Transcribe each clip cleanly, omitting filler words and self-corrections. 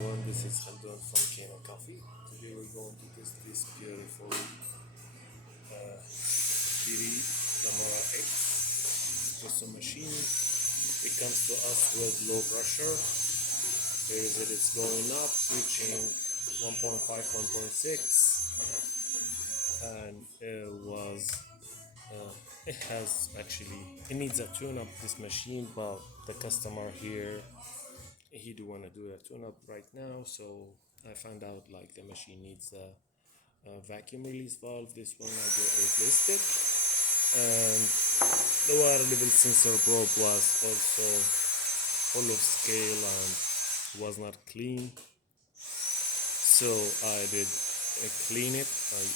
Everyone, this is Khaldun from Kanen Coffee. Today we're going to test this beautiful Lelit X espresso machine. It comes to us with low pressure. Here is it, it's going up, reaching 1.5, 1.6, and it has actually, it needs a tune-up, this machine, but the customer here, he do want to do a tune-up right now, so I found out like the machine needs a vacuum release valve. This one I got replaced it, and the water level sensor probe was also full of scale and was not clean, so I did clean it. I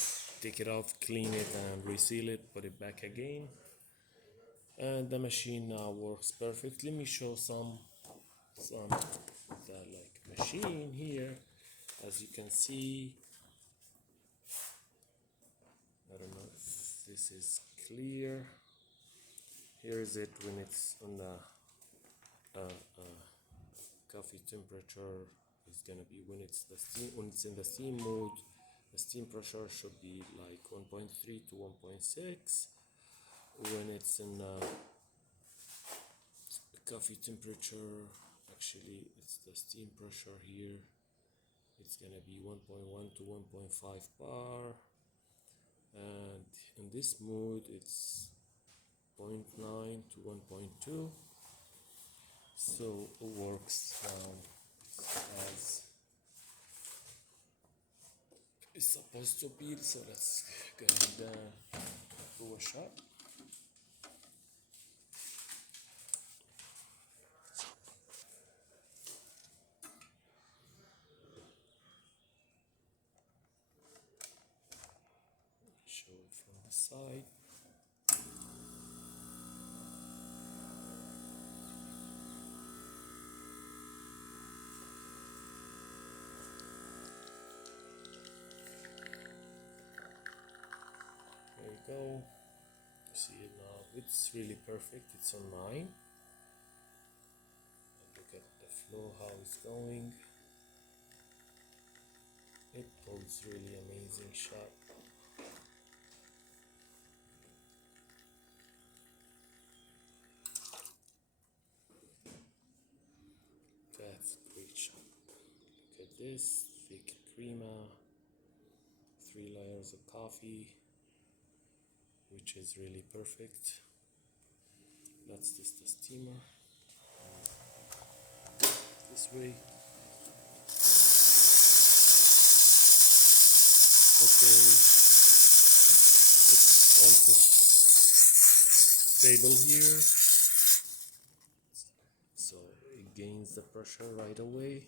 take it off, clean it, and reseal it, put it back again, and the machine now works perfect. Let me show some the like machine here. As you can see, I don't know if this is clear. Here is it when it's on the coffee temperature. It's gonna be when it's in the steam mode. The steam pressure should be like 1.3 to 1.6. When it's in coffee temperature, actually it's the steam pressure here, it's gonna be 1.1 to 1.5 bar, and in this mode it's 0.9 to 1.2. so it works as it's supposed to be. So let's go ahead and do a shot. Show it from the side. There you go. You see it now. It's really perfect. It's on 9. And look at the flow, how it's going. It pulls really amazing shot. That's a great shot. Look at this, thick crema, 3 layers of coffee, which is really perfect. That's just the steamer. This way. Okay, it's also stable here, so it gains the pressure right away.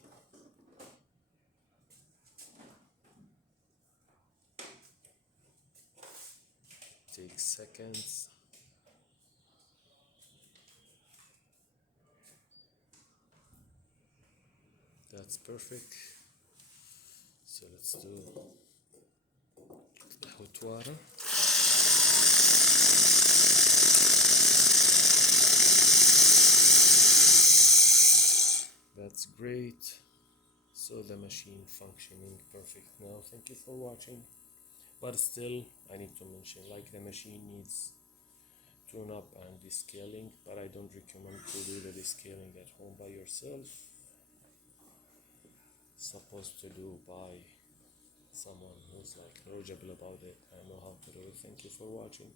Takes seconds. That's perfect. So let's do the hot water. That's great. So the machine functioning perfect now. Thank you for watching. But still, I need to mention, like, the machine needs tune up and descaling, but I don't recommend to do the descaling at home by yourself. Supposed to do by someone who's like knowledgeable about it and know how to do it. Thank you for watching.